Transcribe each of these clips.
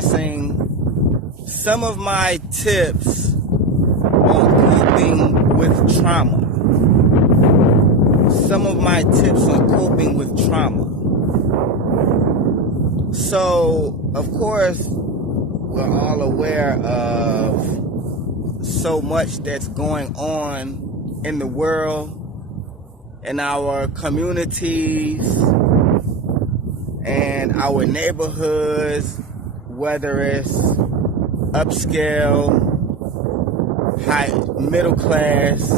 discussing some of my tips on coping with trauma. Some of my tips on coping with trauma. So, of course, we're all aware of so much that's going on in the world, in our communities, and our neighborhoods, whether it's upscale, high, middle class,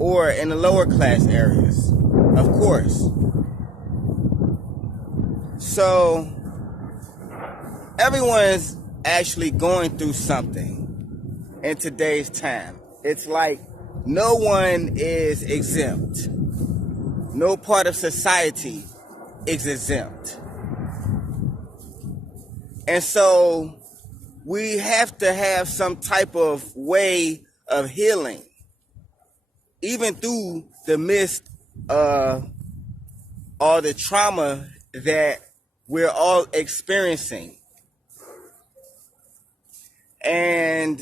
or in the lower class areas, of course. So, everyone's actually going through something in today's time. It's like no one is exempt. No part of society is exempt. And so we have to have some type of way of healing, even through the midst of all the trauma that we're all experiencing. And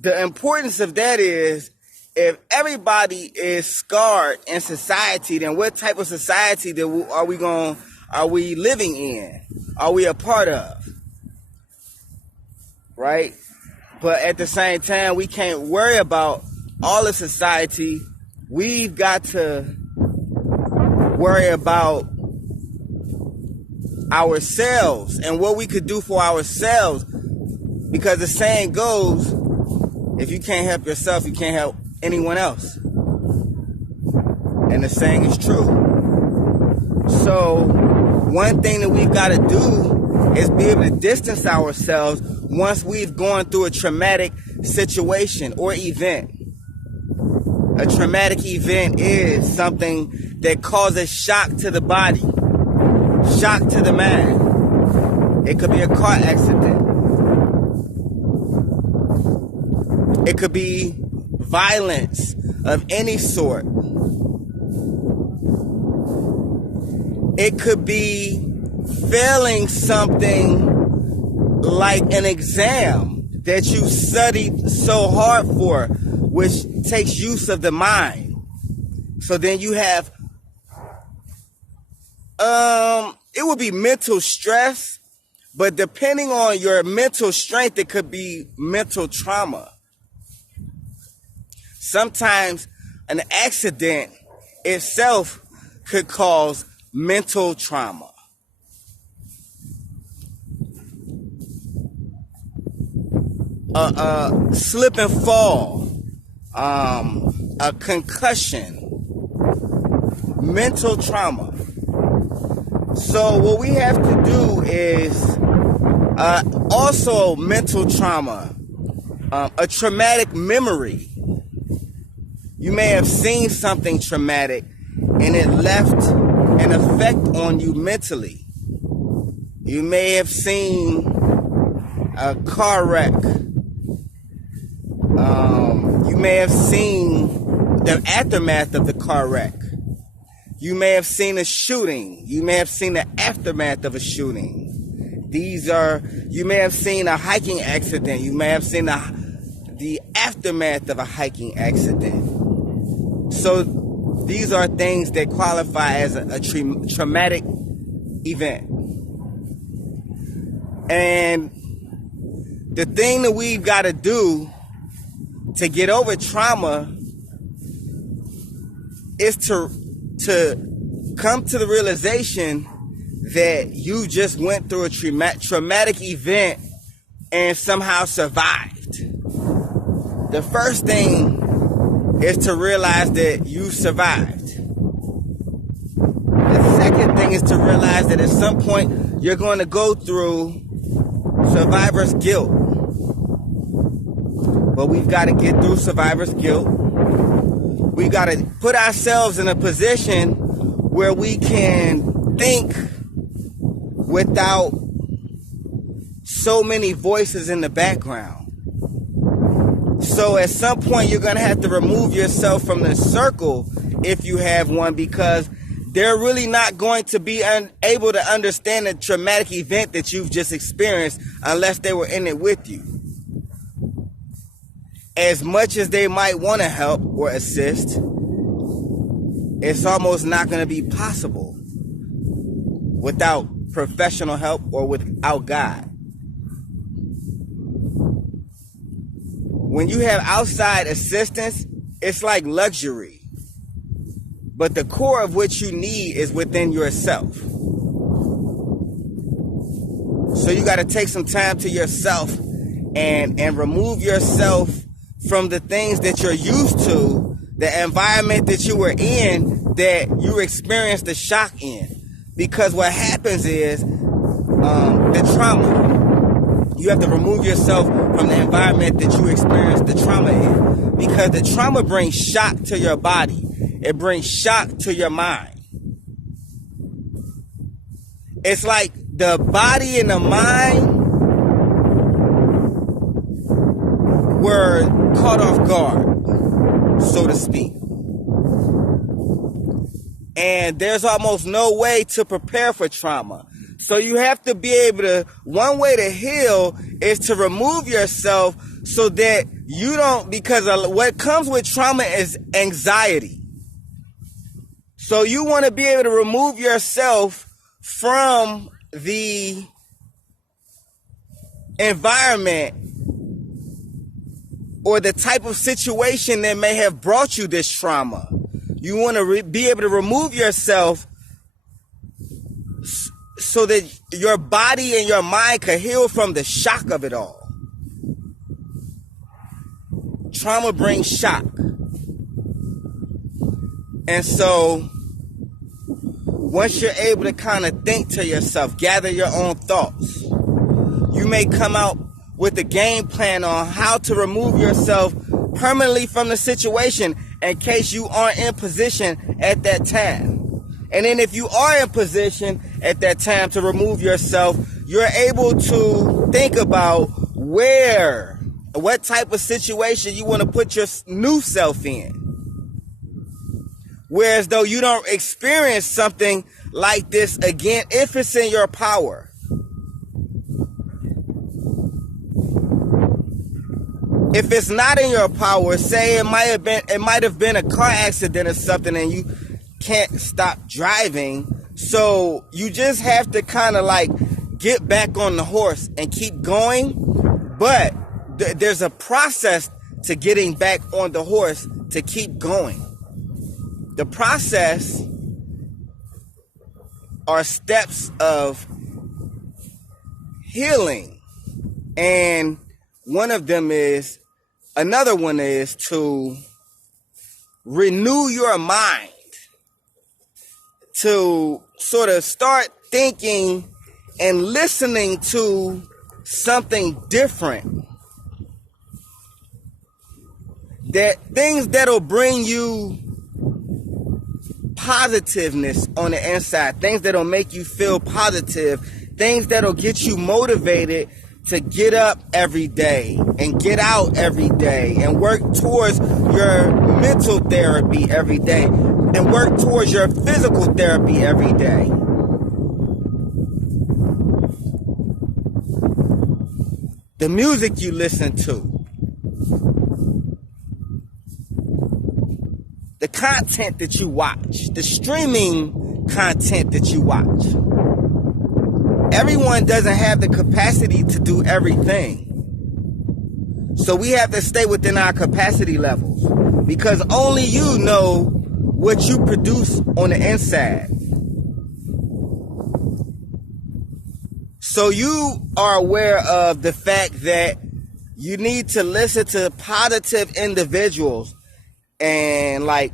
the importance of that is, if everybody is scarred in society, then what type of society are we living in? Are we a part of? Right? But at the same time, we can't worry about all of society. We've got to worry about ourselves and what we could do for ourselves. Because the saying goes, if you can't help yourself, you can't help anyone else. And the saying is true. So one thing that we've got to do is be able to distance ourselves once we've gone through a traumatic situation or event. A traumatic event is something that causes shock to the body, shock to the mind. It could be a car accident. It could be violence of any sort. It could be failing something like an exam that you studied so hard for, which takes use of the mind. So then you have, it would be mental stress, but depending on your mental strength, it could be mental trauma. Sometimes an accident itself could cause mental trauma. Slip and fall, a concussion, mental trauma. So what we have to do is also mental trauma, a traumatic memory. You may have seen something traumatic and it left an effect on you mentally. You may have seen a car wreck. You may have seen the aftermath of the car wreck. You may have seen a shooting. You may have seen the aftermath of a shooting. You may have seen a hiking accident. You may have seen the aftermath of a hiking accident. So these are things that qualify as a traumatic event. And the thing that we've got to do to get over trauma is to come to the realization that you just went through a traumatic event and somehow survived. The first thing is to realize that you survived. The second thing is to realize that at some point you're going to go through survivor's guilt. But we've got to get through survivor's guilt. We've got to put ourselves in a position where we can think without so many voices in the background. So at some point you're going to have to remove yourself from the circle if you have one, because they're really not going to be able to understand the traumatic event that you've just experienced unless they were in it with you. As much as they might want to help or assist, it's almost not going to be possible without professional help or without God. When you have outside assistance, it's like luxury. But the core of what you need is within yourself. So you got to take some time to yourself and remove yourself from the things that you're used to, the environment that you were in, that you experienced the shock in. Because what happens is the trauma. You have to remove yourself from the environment that you experienced the trauma in. Because the trauma brings shock to your body. It brings shock to your mind. It's like the body and the mind were caught off guard, so to speak. And there's almost no way to prepare for trauma. So you have to be able to, one way to heal is to remove yourself so that you don't, because what comes with trauma is anxiety. So you want to be able to remove yourself from the environment or the type of situation that may have brought you this trauma. You want to be able to remove yourself so that your body and your mind can heal from the shock of it all. Trauma brings shock. And so, once you're able to kind of think to yourself, gather your own thoughts, you may come out with a game plan on how to remove yourself permanently from the situation in case you aren't in position at that time. And then if you are in position at that time to remove yourself, you're able to think about what type of situation you want to put your new self in. Whereas though you don't experience something like this again, if it's in your power. If it's not in your power, say it might have been a car accident or something and you can't stop driving. So you just have to kind of like get back on the horse and keep going. But there's a process to getting back on the horse to keep going. The process are steps of healing. And another one is to renew your mind, to sort of start thinking and listening to something different. That things that'll bring you positiveness on the inside, things that'll make you feel positive, things that'll get you motivated to get up every day and get out every day and work towards your mental therapy every day and work towards your physical therapy every day. The music you listen to, the content that you watch, the streaming content that you watch. Everyone doesn't have the capacity to do everything. So we have to stay within our capacity levels because only you know what you produce on the inside. So you are aware of the fact that you need to listen to positive individuals and less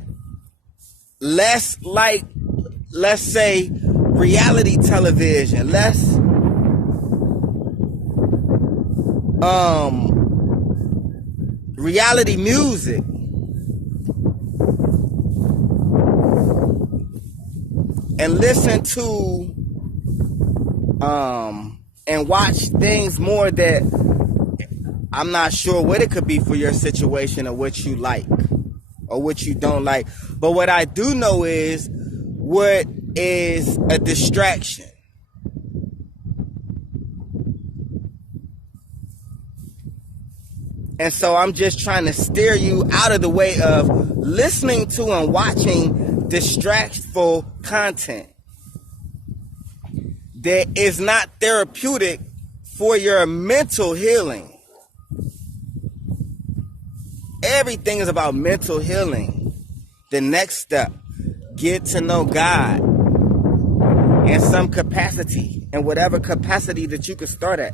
let's say reality television, less reality music, and listen to and watch things more that I'm not sure what it could be for your situation or what you like or what you don't like. But what I do know is what is a distraction. And so I'm just trying to steer you out of the way of listening to and watching distractful content that is not therapeutic for your mental healing. Everything is about mental healing. The next step, get to know God in some capacity, in whatever capacity that you can start at.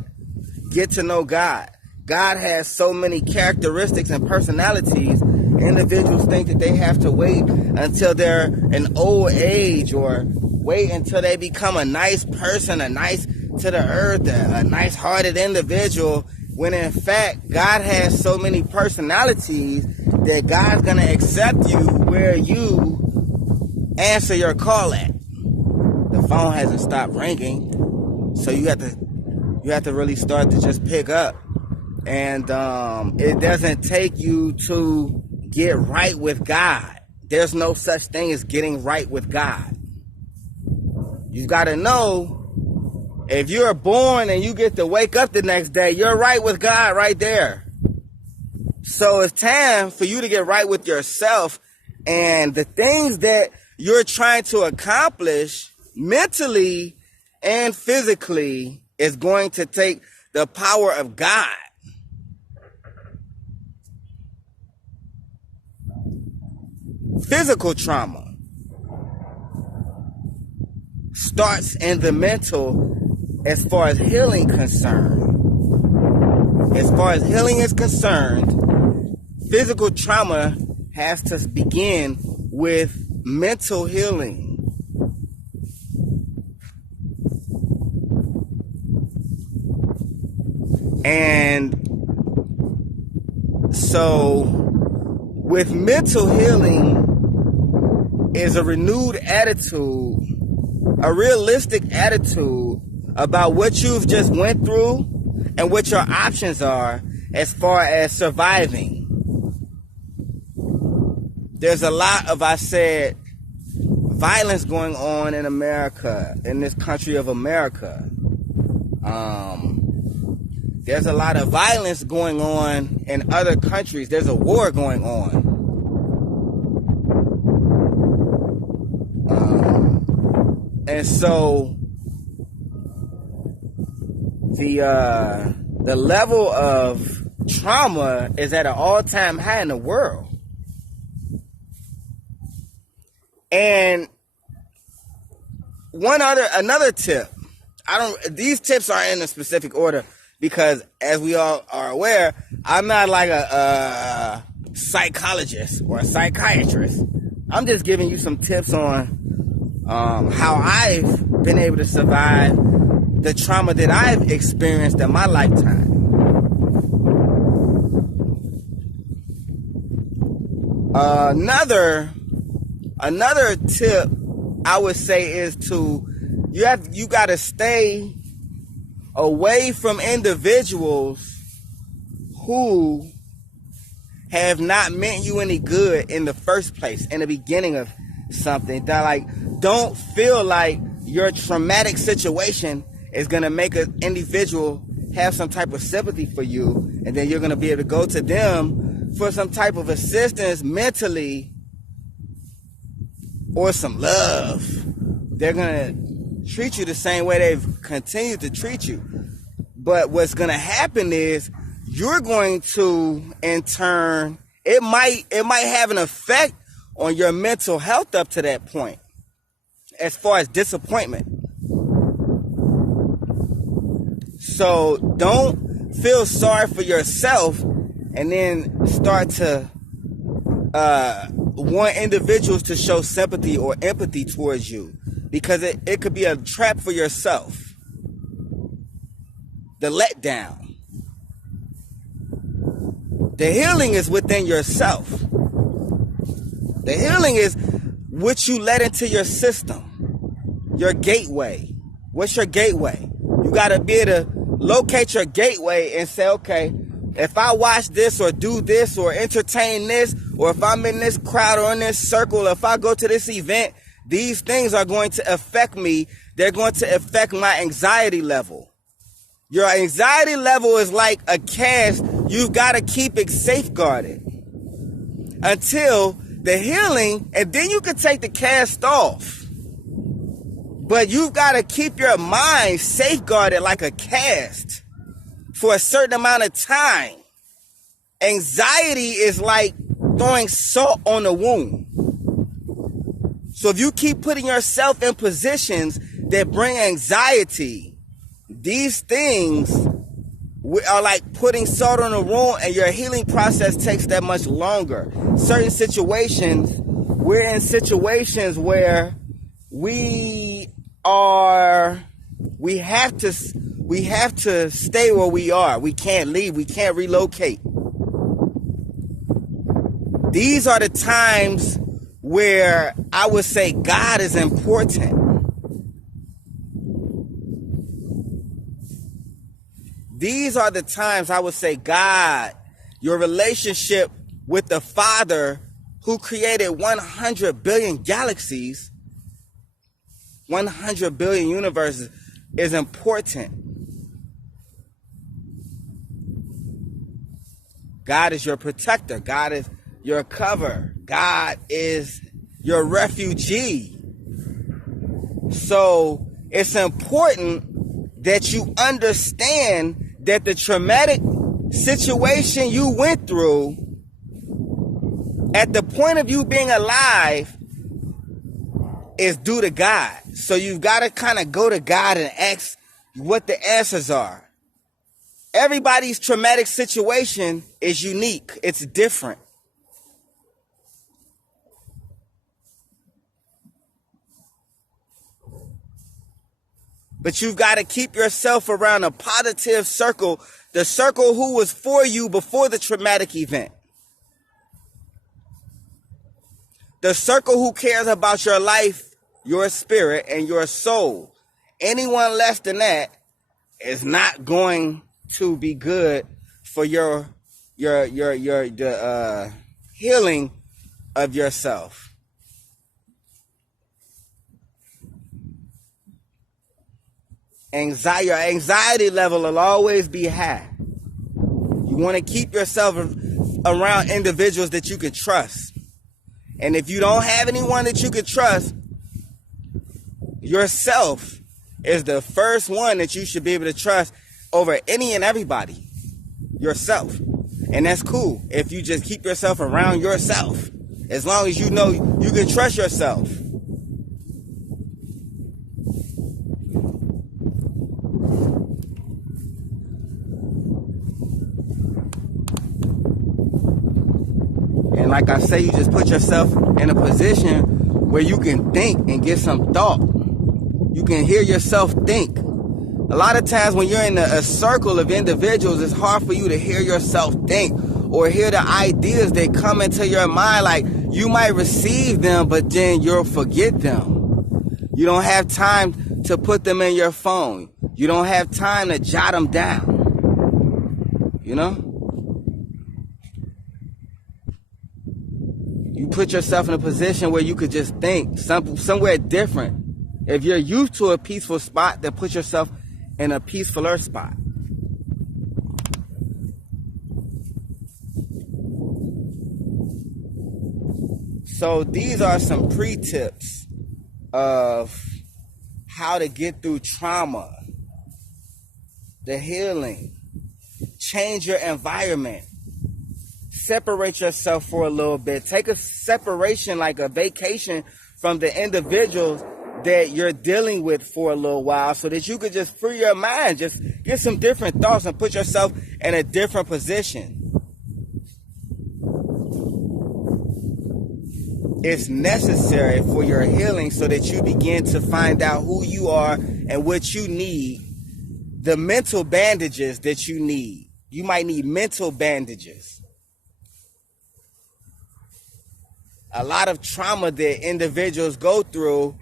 Get to know God. God has so many characteristics and personalities. Individuals think that they have to wait until they're an old age or wait until they become a nice person, a nice to the earth, a nice-hearted individual, when in fact, God has so many personalities that God's going to accept you where you answer your call at. The phone hasn't stopped ringing, so you have to really start to just pick up. And it doesn't take you to get right with God. There's no such thing as getting right with God. You got to know, if you're born and you get to wake up the next day, you're right with God right there. So it's time for you to get right with yourself, and the things that you're trying to accomplish mentally and physically is going to take the power of God. Physical trauma starts in the mental as far as healing concerned. As far as healing is concerned, physical trauma has to begin with mental healing. And so with mental healing is a renewed attitude, a realistic attitude about what you've just went through and what your options are as far as surviving. There's a lot of, I said, violence going on in America, in this country of America. There's a lot of violence going on in other countries. There's a war going on. And so the level of trauma is at an all-time high in the world. And another tip. These tips are in a specific order because, as we all are aware, I'm not like a psychologist or a psychiatrist. I'm just giving you some tips on how I've been able to survive the trauma that I've experienced in my lifetime. Another tip I would say is you got to stay away from individuals who have not meant you any good in the first place, in the beginning of something. That don't feel like your traumatic situation is going to make an individual have some type of sympathy for you, and then you're going to be able to go to them for some type of assistance mentally or some love. They're going to treat you the same way they've continued to treat you. But what's going to happen is you're going to, in turn, it might have an effect on your mental health up to that point, as far as disappointment. So don't feel sorry for yourself and then start to want individuals to show sympathy or empathy towards you, because it could be a trap for yourself. The letdown. The healing is within yourself. The healing is what you let into your system. Your gateway. What's your gateway? You got to be able to locate your gateway and say, okay, if I watch this or do this or entertain this, or if I'm in this crowd or in this circle, if I go to this event, These things are going to affect me. They're going to affect my anxiety level. Your anxiety level is like a cast. You've got to keep it safeguarded until the healing, and then you can take the cast off. But you've got to keep your mind safeguarded like a cast for a certain amount of time. Anxiety is like throwing salt on the wound. So if you keep putting yourself in positions that bring anxiety, these things are like putting salt on the wound, and your healing process takes that much longer. Certain situations, we're in situations where we have to stay where we are. We can't leave. We can't relocate. These are the times where I would say God is important. These are the times I would say God, your relationship with the Father who created 100 billion galaxies, 100 billion universes, is important. God is your protector. God is your cover. God is your refugee. So it's important that you understand that the traumatic situation you went through at the point of you being alive is due to God. So you've got to kind of go to God and ask what the answers are. Everybody's traumatic situation is unique. It's different. But you've got to keep yourself around a positive circle, the circle who was for you before the traumatic event. The circle who cares about your life, your spirit, and your soul. Anyone less than that is not going to be good for the healing of yourself. Your anxiety level will always be high. You want to keep yourself around individuals that you can trust. And if you don't have anyone that you can trust, yourself is the first one that you should be able to trust over any and everybody. Yourself. And that's cool if you just keep yourself around yourself. As long as you know you can trust yourself. And like I say, you just put yourself in a position where you can think and get some thought. You can hear yourself think. A lot of times when you're in a circle of individuals, it's hard for you to hear yourself think or hear the ideas that come into your mind. Like, you might receive them, but then you'll forget them. You don't have time to put them in your phone. You don't have time to jot them down. You know? You put yourself in a position where you could just think somewhere different. If you're used to a peaceful spot, then put yourself in a peacefuler spot. So these are some pre-tips of how to get through trauma, the healing, change your environment, separate yourself for a little bit, take a separation like a vacation from the individuals that you're dealing with for a little while so that you could just free your mind, just get some different thoughts and put yourself in a different position. It's necessary for your healing so that you begin to find out who you are and what you need, the mental bandages that you need. You might need mental bandages. A lot of trauma that individuals go through,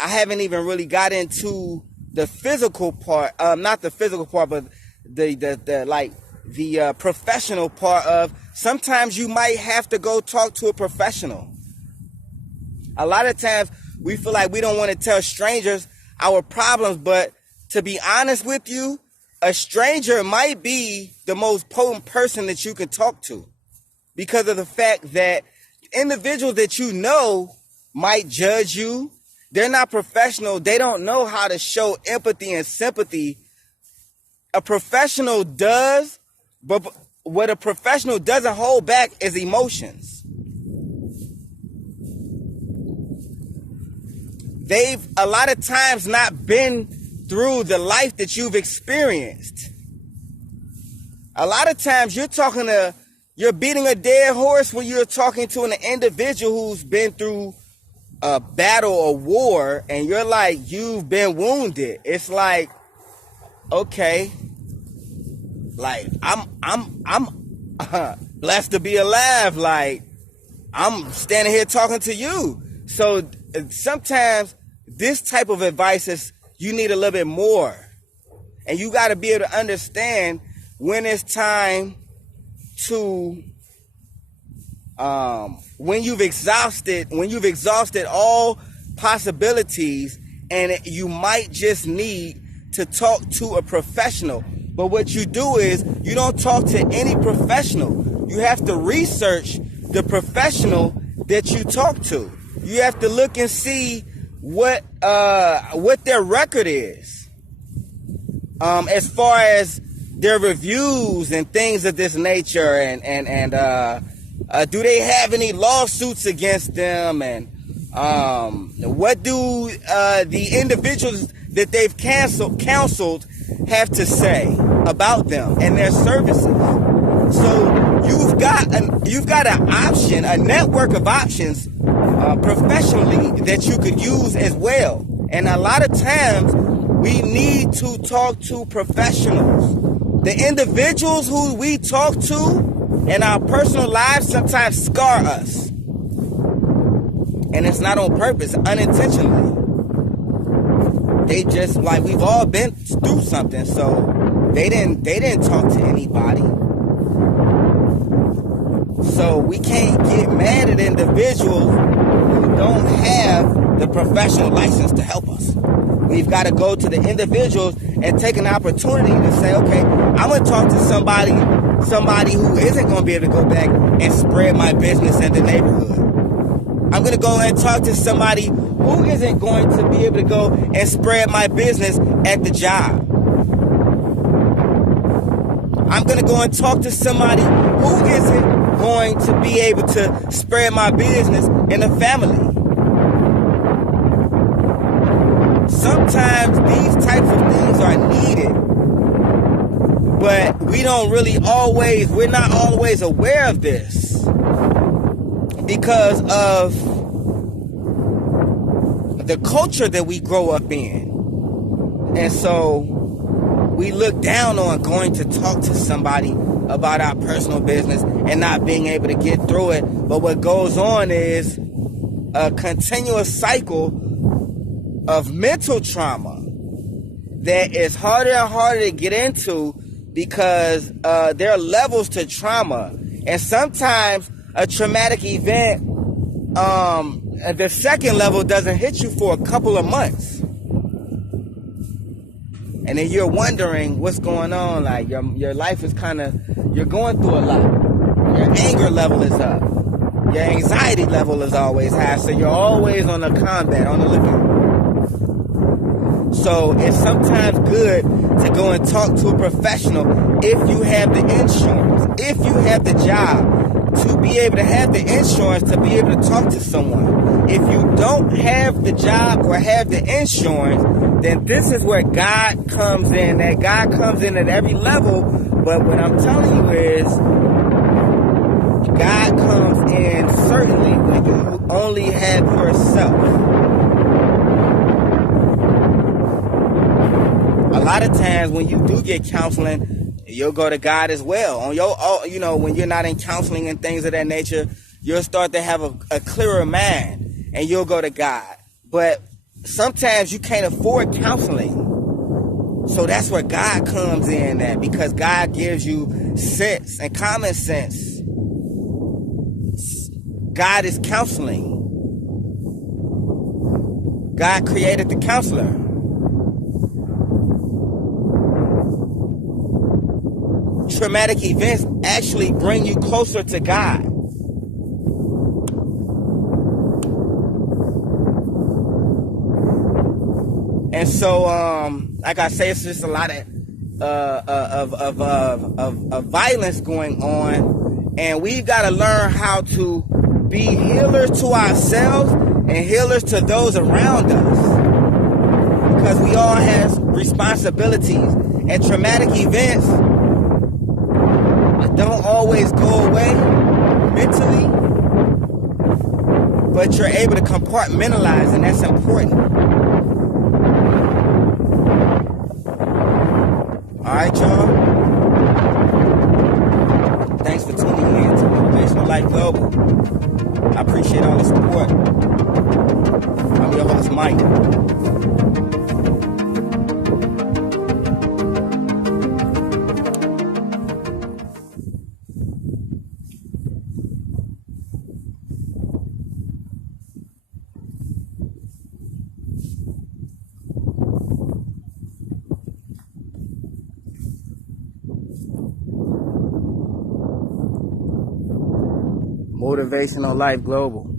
I haven't even really got into the physical part, not the physical part, but the professional part of sometimes you might have to go talk to a professional. A lot of times we feel like we don't want to tell strangers our problems, but to be honest with you, a stranger might be the most potent person that you can talk to, because of the fact that individuals that you know might judge you. They're not professional. They don't know how to show empathy and sympathy. A professional does, but what a professional doesn't hold back is emotions. They've a lot of times not been through the life that you've experienced. A lot of times you're beating a dead horse when you're talking to an individual who's been through a battle or war, and you're like, you've been wounded. It's like, okay, like I'm blessed to be alive. Like, I'm standing here talking to you. So sometimes this type of advice is, you need a little bit more, and you got to be able to understand when it's time to when you've exhausted all possibilities, and you might just need to talk to a professional. But what you do is, you don't talk to any professional. You have to research the professional that you talk to. You have to look and see what their record is, as far as their reviews and things of this nature, and do they have any lawsuits against them, and what do the individuals that they've counseled have to say about them and their services. So you've got an option, a network of options professionally that you could use as well. And a lot of times we need to talk to professionals. The individuals who we talk to in our personal lives sometimes scar us. And it's not on purpose, unintentionally. They just, like, we've all been through something, so they didn't talk to anybody. So we can't get mad at individuals who don't have the professional license to help us. We've got to go to the individuals and take an opportunity to say, okay, I'm going to talk to somebody who isn't going to be able to go back and spread my business in the neighborhood. I'm going to go and talk to somebody who isn't going to be able to go and spread my business at the job. I'm going to go and talk to somebody who isn't going to be able to spread my business in the family. Sometimes these types of things are needed, but we're not always aware of this because of the culture that we grow up in. And so we look down on going to talk to somebody about our personal business and not being able to get through it. But what goes on is a continuous cycle of mental trauma that is harder and harder to get into because there are levels to trauma. And sometimes a traumatic event, the second level doesn't hit you for a couple of months. And then you're wondering what's going on. Like your life is you're going through a lot. Your anger level is up. Your anxiety level is always high. So you're always on the combat, on the lookout. So it's sometimes good to go and talk to a professional if you have the insurance, if you have the job, to be able to have the insurance to be able to talk to someone. If you don't have the job or have the insurance, then this is where God comes in. That God comes in at every level. But what I'm telling you is, God comes in certainly when you only have yourself. A lot of times when you do get counseling, you'll go to God as well. When you're not in counseling and things of that nature, you'll start to have a clearer mind and you'll go to God. But sometimes you can't afford counseling. So that's where God comes in at, because God gives you sense and common sense. God is counseling. God created the counselor. Traumatic events actually bring you closer to God. And so, like I say, it's just a lot of violence going on, and we've got to learn how to be healers to ourselves and healers to those around us, because we all have responsibilities, and traumatic events don't always go away mentally, but you're able to compartmentalize, and that's important. Alright, y'all. Thanks for tuning in to Motivational Life Global. I appreciate all the support. I'm your host, Mike. Motivational Life Global.